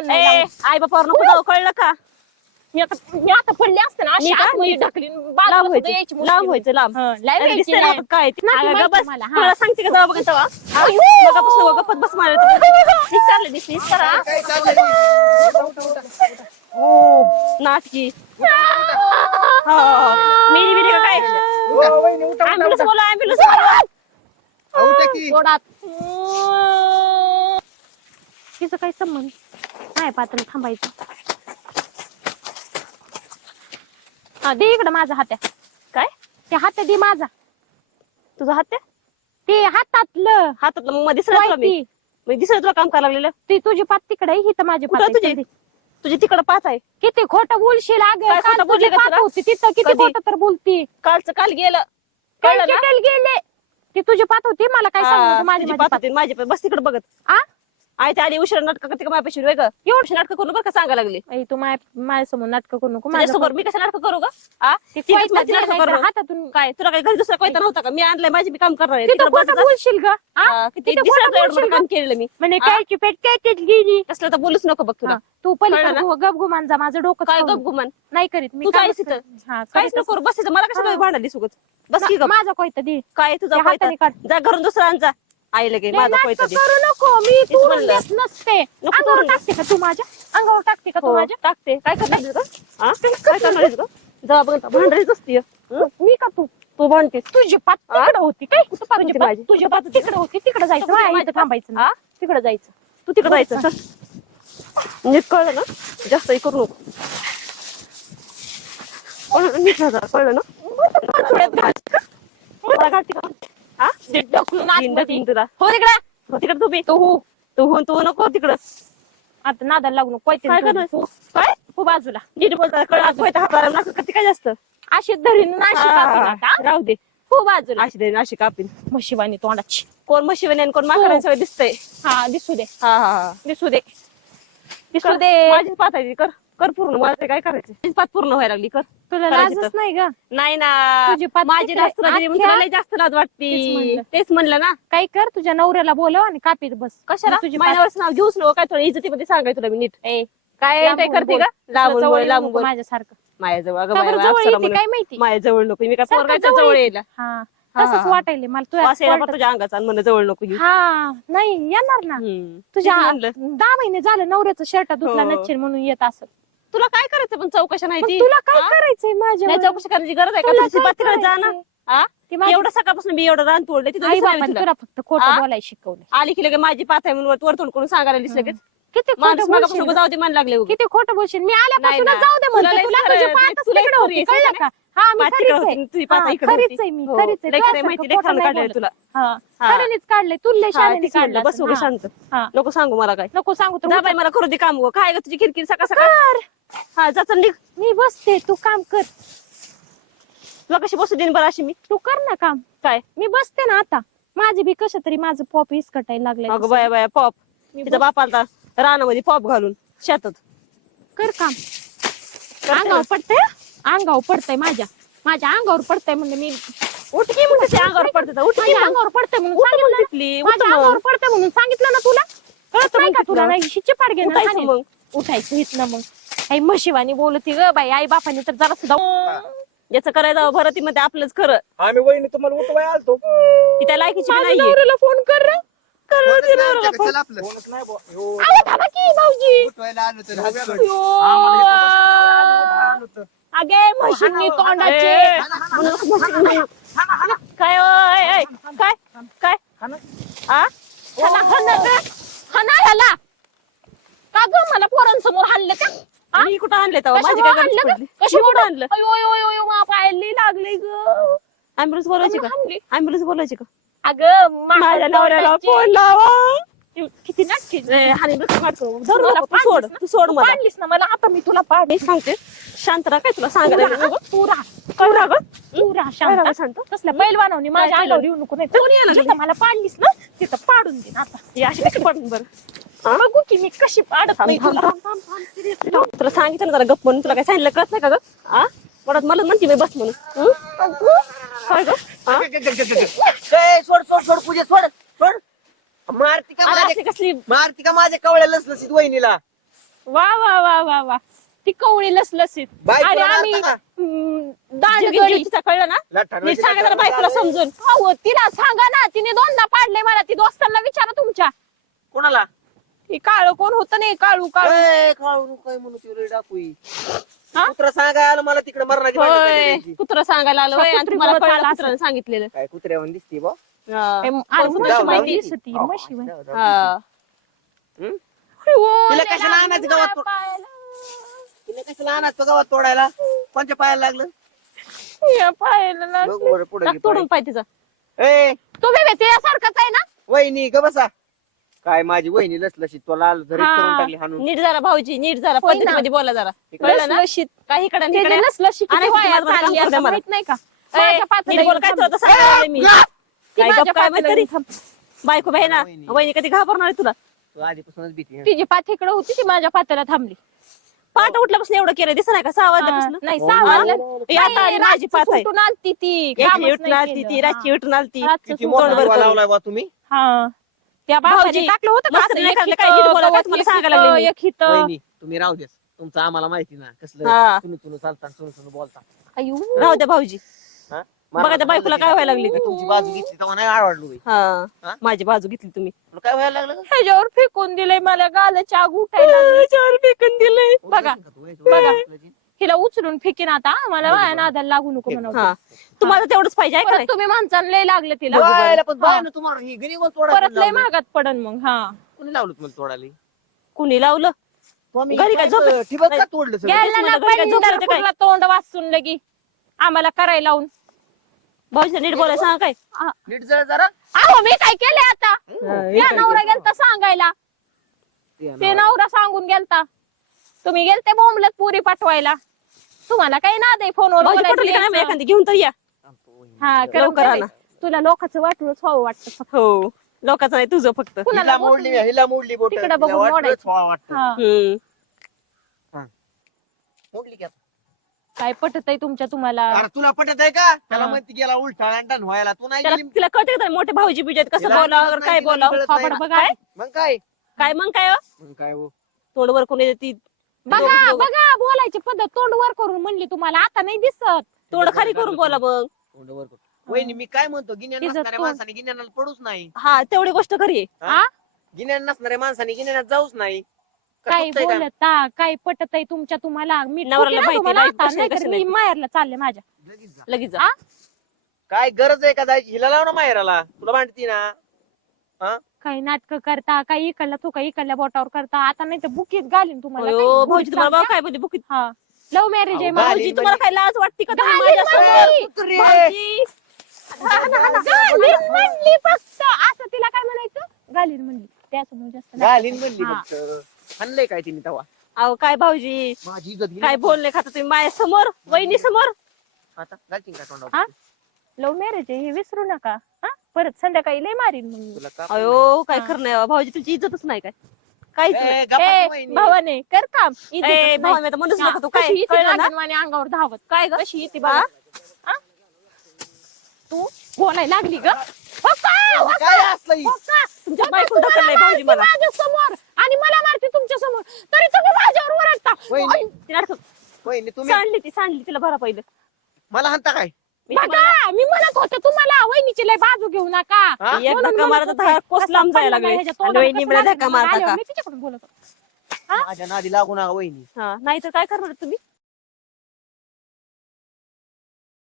वळण नाही ए, लावून. आई बापावर नको जाऊ कळलं का मी आता मी आता पडले असते ना अशी मी का? आतमध्ये ढकलीन बाजूला लांब सुद्धा यायची व्हायचं लांब मुश्किल. व्हायचं लांब हं, लांब अरे दिसतंय ना. आपण काय ते. नाही अगं, माहिती बस. मला, हा. मला सांगते का जाऊ बघ तेव्हा हा? अयो. बघा बस गप्पत बस मला विचारलं दिसली करा काय चाललंय नाटकी हो मिरी मिरी का काय उठा, वहिनी, उठा, उठा, ऍम्ब्युलन्स उठा. बोला ऍम्ब्युलन्स बोला हा, उठा की पोटात. तिचं काय संबंध नाही पात्र थांबायचं? हा दे इकडं माझा हात्या. काय? ते हात दे माझा. तुझा हात आहे? ते हातातलं. हातातलं. मग दिसलं तुला मी. वायती. मग दिसलं तुला काम करायला लागलेलं? ती तुझी पात तिकडे ही तर माझी कुठं पात तुझी. तुझी तिकडं पाच आहे. किती खोटं बोलशील काय काल खोटं तुझी बोलले का पात तुला? होती तिथं किती कधी? खोटं तर बोलती. कालचं काल गेलं. कळलं ना? गेले? ती तुझी पात होती मला काय हा, सांगू माझी तुझी माझी पाच पात. होती, माझी पाच. बस तिकडे बघत. आ? आई त्या आधी उशिरा नाटक करते का माझ्यापेक्षा वेगळं एवढी नाटक करू बरं का सांगायला लागली. आई, तू माय माझ्यासमोर नाटक करू नको माझ्या तुझ्यासमोर मी कसं नाटक करू का आ? ते ती कोयता माझी दे, नाटकं नाहीतर करू. हातातून काय? तुला काही घरी दुसरा कोयता नव्हता का? मी आणलाय माझी मी काम करणार आहे. तिथं खोटं. बोलशील ग. हा, किती तिथं दिसलं खोटं तुला एवढं बोलशील मोठं काम केलेलं मी. म्हणे आ? कायची पेट काय गेली कसलं तर बोलूच नको बघ तुला. हा, तू कळलं पलीकडे गप गुमान जा माझं डोकं काय खाऊ गप गुमान? नाही करीत मी तू कामच काहीच इथं करीत. हा, काहीच करीतच नको करू. बस इथं मला कशाला हा. भांडायला सुगत बस की ना- गप. माझा कोयता दे. काय तुझा त्या हाताने कोयता? जा घरून दुसऱ्यांचा आईला गे माझा नाही, नाटकं दे करू नको मी तोडून म्हणलं. नसते नको अंगावर करू. टाकते का तू माझ्या अंगावर टाकते का तू हो, माझ्या टाकते काय करणार गं? हा? काय करणार आहेस गं? जा बघ भांडायच असते मी का तू तू भांडतेस तुझी पात? तिकडे होती काय कुठं पात तुझी होती माझी. पात? तुझी पात तिकडे होती तिकडे जायचं माझी इथं. थांबायचं आ? तिकडे जायचं तू तिकडे जायचं चल. नीट कळलं ना जास्त हे करू नको कळलं ना? नीट राहा जरा, कळलं ना थोड्यात का? मला घालते का? हा? ढकलून तुला. हो तिकडे. हो, तिकडे तू बी. तू हो. तू हो तू नको तिकडं. आता नादाला लागू नको. काय करणार हो काय? हो बाजूला. नीट बोलता हाताला नाक काय जास्त? अशी धरीन नाशी कापीन आता, हा, राहू दे. हो बाजूला. अशी दे अशी कापीन. म्हशीवानी तोंडाची. कोण म्हशीवाने आणि कोण माकडाने सगळं दिसतंय? हा दिसू दे. हा हा हा. दिसू दे. दिसू. दे. माझीच पात आहे ती, कर. कर पूर्ण मला ते काय करायचं? पात पूर्ण व्हायला लागली कर. तुला करायची लाजच. नाही ग. नाही ना. तुझी माझी तिकडे जास्त लाज आख्या- तुला लय जास्त लाज तेच वाटती म्हणलं. तेच म्हणलं ना. काय कर तुझ्या नवऱ्याला बोलव आणि कापीत बस. कशाला? तुझी माझ्या पात- नावाचं नाव घेऊच नको काय थोडं इज्जतीमध्ये सांगाय तुला मी नीट. ए, काय लांबून काय करते बोल. का लांबून जवळ बोल येऊ लांबून नको बोल. माझ्यासारखं. माझ्या जवळ अगं का बरं बाया, जवळ अप्सरा येते म्हणून. काय माहिती? माझ्या जवळ नको मी काय सारखं पोरगाच्या जवळ हा हा, तसंच हा. वाटायले. मला तुझ्या कोर्टात- तुझ्या अंगाचा आणि म्हणलं जवळ नको येऊ. हा नाही येणार ना. हम्म. तुझ्या म्हणलं. दहा महिने झालं नवऱ्याचं शर्ट धुतला हो. नसेल म्हणून येत असं तुला काय करायचं पण चौकशा नाही ती तुला काय हा? करायचंय माझ्या नाही चौकशी करण्याची गरज आहे का तुला तुझी काय तिकडे जा ना करायचंय? हा? ती माझी- एवढं सकाळपासून मी एवढं रान तोडले तिथं आई दिसलं नाही बापाने तुला. तुला फक्त खोटं हा? बोलायला शिकवलं आली की लगे माझी पात आहे म्हणून वर तोंड करून सांगायला दिसलं लगेच किती माणूस मागापासून जाऊ दे म्हणायला लागले उगाच. किती खोटं बोलशील मी आल्यापासून नाही ना. जाऊ दे तुला म्हणते तुला तुझी तिकडे खरी होती आहे, कळलं का हा मी पात खरीच तिकडे आहे होती, तुझी पात हा, इकडे खरीच होती. आहे मी हो. खरीच आहे लय खरं आहे, तुझ्यासारखं माहिती, लय खोटं खरं नाही काढलंय बोलत. तुला. हा हा. खऱ्यानेच काढलंय तुला हा, शाळेने तीच म्हणलं, काढलं बस उगा असेल. शांत हा. नको सांगू मला काय नको सांगू तर जा बाई मला करू दे काम गं. काय ग तुझी किरकिर सकाळ सकाळ हा जा चल निघ. मी बसते. तू काम कर. तुला कशी बसू देईन बरं अशी मी. तू कर ना काम. काय? मी बसते ना आता. माझी बी कसं तरी माझं पॉप इसकटायला लागलंय अगं बाया बाया पॉप. मी तिचा बाप आलता रानामध्ये पॉप घालून शेतात. कर काम. अंगावर पडतंय? अंगावर पडतंय माझ्या. माझ्या अंगावर पडतंय म्हणजे मी. उठ की अंगावर पडते तर, उठ की माझ्या मग. अंगावर पडतंय म्हणून उठ सांगितलं ना. तिथली, उठ माझ्या मग. अंगावर पडतंय म्हणून सांगितलं ना तुला? कळत नाही का तुला. नाही शिची पाडगे उठायचं मग. उठायचं इथनं मग. काही म्हशीवानी बोलती ग बाई आई बापाने तर जरा सुद्धा याचं करायचं भरत ती मध्ये आपलंच खरं आम्ही वहिनी तुम्हाला उठवाय आलतो ती त्या लायकीची बी नाहीये फोन कर रे. रे ते. हो. अहो, थांबा की भाऊजी उठवायला आलो तर हात जोड. यो. आलो तर. अगे म्हशींनी तोंडाचे. काय ओय, ओय, काय काय आ ह्याला ग. हाणा ह्याला. का ग मला पोरांसमोर हल्ले का? मी कुठं आणले तेव्हा माझी काय गरज? पडली? मी कुठं आणलं पायाला लागले ग ऍम्ब्युलन्स बोलायची का हाणली. ऍम्ब्युलन्स बोलायची का अगं माझ्या नवऱ्याला. फोन लावा किती नाटकी ए, हानी बघ, मार करू. धरू मला नको, तू सोड पाडलीस ना? तू सोड मला पाडलीस ना मला आता मी तुला पाड मी सांगते शांत राहा काय तुला सांगायला लागलं? राहा गं? राहा शांत कसल्या बैलवानावनी माझ्या काय अंगावर? येऊ नको नाही कोणी येणार जिथं मला पाडलीस ना तिथं पाडून दे आता ही अशी कशी पडून बरं? बघू की मी कशी पाडत नाही तुला तुला सांगितलं ना जरा गप्प म्हणून तुला काय सांगितलं कळत नाही का ग आ परत मला म्हणते मी बस म्हणून हं? काय ग ए, सोड सोड सोड पूजा सोड सोड मारती का अरे माझ्या कसली मारती का माझ्या कवळ्या लसलसीत वहिनीला वा वा वा वा वा ती कवळी लसलसीत आणि आम्ही मारता हम्म, कळलं ना लठार नीट सांगा जरा बायकोला समजून अहो तिला सांगा ना तिने दोनदा पाडले मला ती दोस्तांना विचारा तुमच्या कोणाला ही काळू कोण होत नाही काळू काळू ए, खाऊ काय म्हणू ती रे डाकुई हा? कुत्रा सांगाय आलं मला तिकडे मरणाची भांडणं होय. कुत्र सांगायला आलं होय, आणि तुम्हाला कळलं सांगितलेलं काय कुत्र्यावर दिसती बा हा. माहिती. दिसती, हो, म्हशी. हा. हं? हो, तिला त्याला आणायचं गावात तो? पायाला. तिने कशाला आणायचं गावात तोडायला कोणत्या पायाला लागलं या पायाला लागलं. बघ बरं पुढे टाक तोडून पाय तिचा ए तुम्ही आहे ना वहिनी ग बसा काय माझी वहिनी लसलशी तो लाल घरी. करून टाकली हाणून. नीट जरा भाऊजी नीट जरा होय ना. पद्धतीमध्ये बोला जरा. कळलं ना? लसलशीत. काही इकडे ते जे लसलशी किती आणि वाया तुम्हाला चालली काम असं करू द्या माहीत नाही का? ए, माझ्या पातळीला नीट बोल काय तुला तर सांगायला लागले? मी ती काय माझ्या गप काय माहीत पातळीला तरी बायको बाई ना वहिनी. वहिनी कधी घाबरणार आहे तुला? तू आधीपासूनच भीती हं. तिची पाठ इकडे होती ती माझ्या पात्याला थांबली. पाठ उठल्यापासून एवढं केलं दिसत नाही का? सहा हा, वाजल्यापासून? नाही हो, सहा वाजल्या. ए, आता आली माझी पाच आहे आलती ती. कामच उठून नाही आलती केलं. ती रातची उठून आलती. रातचं किती सुद्धा मोठा तोंड वर दिवा करून. लावलाय बा तुम्ही? हा. त्या भाऊजी, टाकलं होतं का मस्त असं हितं, काय नीट बोला, तुम्हाला सांगायला लागले मी. एक हितं. वहिनी तुम्ही राहू देस तुमचं आम्हाला माहिती ना कसलं. तुम्ही तुम्ही चालता तुम्ही तुम्ही बोलता अय्यो. राहू द्या भाऊजी हा? बघा त्या बायकोला काय व्हायला लागली. तुमची बाजू घेतली तेव्हा नाही बाई. हा? हा माझी बाजू घेतली तुम्ही तुला काय व्हायला लागलं ह्याच्यावर फेकून दिलंय मला गालाची आग उठायला फेकून दिलंय बघा. बघा. उचलून फेकीन आता. मला माझ्या नादाला लागू नको म्हणून. हा. तुम्हाला तेवढंच पाहिजे आहे का नाही? तुम्ही माणसानं लय लागले तिला. बायला पण. बाय ना तुम्हाला ही गणी तोडा परत लय महागात पडन मग हा. कोणी लावलं तुम्हाला तोडायला? कुणी लावलं? घरी काय ठिबक का तोडलं सगळं? गेला ना तोंड वाचून लगी. आम्हाला करायला लावून. भाऊजी नीट बोला सांगा काय? आ- नीट जरा जरा. अहो मी काय केले आता? हा, त्या नवरा गेलता सांगायला. ते ते नवरा सांगून गेलता. तुम्ही गेलते बोंबलत पुरी पाठवायला. तुम्हाला काही ना दे फोनवर भाऊजी बोलायचं पटवली का नाही मग यायचं. एखादी घेऊन तर या हा लवकर लवकर आणा. तुला लोकांचं वाटूनच व्हावं वाटतं. हो लोकांचं नाही तुझं फक्त कुणाला हिला मोडली मी, हिला मोडली बोट तिकडं बघून मोडायचं. वाटतं हा. हम्म मोडली की आता. काय पटत आहे तुमच्या तुम्हाला अरे तुला पटत आहे का त्याला हा. म्हणते गेला उलटा व्हायला तू नाही त्याला गेली. तिला कळते का मोठे भाऊजी बिजेत कसं तिला बोलावं काय तिला बोलावं कळत नाही. फापड बघा काय मग काय काय मग काय हो? मग काय हो तोंडवर कोणी येते बघा बघा बोलायची पद्धत. तोंड वर करून म्हणली तुम्हाला आता नाही दिसत. तोंड खाली करून बोला मग तोंड वर कर. वहिनी मी काय म्हणतो गिन्यान तिचं नसणाऱ्या तोंड. माणसाने गिन्यानाला पडूच नाही. हा तेवढी गोष्ट खरी आहे. हा? गिन्यान नसणाऱ्या माणसाने गिन्यानात जाऊच नाही. का काय चुकतंय का? बोलता काय पटत आहे तुमच्या तुम्हाला. मी नवऱ्याला ठोकीन हा माहिती तुम्हाला नाही, आता, कशी- नाहीतर कशी मी नाही. माहेरला चालले माझ्या. लगेच जा. लगेच जा. आ? काय गरज आहे का जायची? हिला लाव ना माहेराला. तुला भांडती ना. हा? काही नाटक करता काही इकडला तो काही इकडल्या बोटावर करता. आता नाही तर बुकीत घालीन तुम्हाला अयो, भाऊजी तुम्हाला बघा काय म्हणजे बुकीत. हा. लव्ह मॅरेज आहे अहो, माझं. घालीन तुम्हाला काय लाज वाटते का तुम्ही घालीन माझ्यासमोर? म्हणजे. कुत्री. भाऊजी. घालीन म्हणली फक्त. असं तिला काय म्हणायचं? घालीन म्हणली. त्यासमोर जास्त घालीन म्हणली हा. फक्त. आणलंय काय तिने तवा? अहो काय भाऊजी? माझी इज्जत गेली. काय बोलले खाता तुम्ही माझ्यासमोर वहिनी समोर आता घालशील का हा? लव्ह मॅरेज आहे हे विसरू नका. हा? परत संध्याकाळी लय मारीन मग मी. तुला. का अयो काय हा. खरं नाही भाऊजी तुमची इज्जतच नाही काय? काहीच नाही. ए, गप्पा ए, तू वहिनी. भावाने कर काम. ए, नाही. भाऊ मी आता म्हणूच हा, नका तू. कशी काय येते कळलं ना? नागिनवाणी अंगावर धावत. काय ग? कशी येते बघा हा? तू बोलायला लागली ग? काय असलं ही? तुमच्या ढकललंय भाऊजी मला. आणि मला मारते तुमच्यासमोर तरी तुम्ही माझ्यावर ओरडता. वहिनी. आई, ती नाटकं वहिनी तुम्ही सांडली ती सांडली तिला भरा पहिलं. मला हाणता काय? बघा मी म्हणत होते तुम्हाला वहिनीची लय बाजू घेऊ नका हा? एक म्हणून धक्का म्हणत. होता लागले ह्याच्या आणि वहिनी कसं मला लागलं धक्का मला मारता आल्यावर का मी तिच्याकडून बोलत होते. माझ्या नादी लागू नका वहिनी हा नाहीतर काय करणार तुम्ही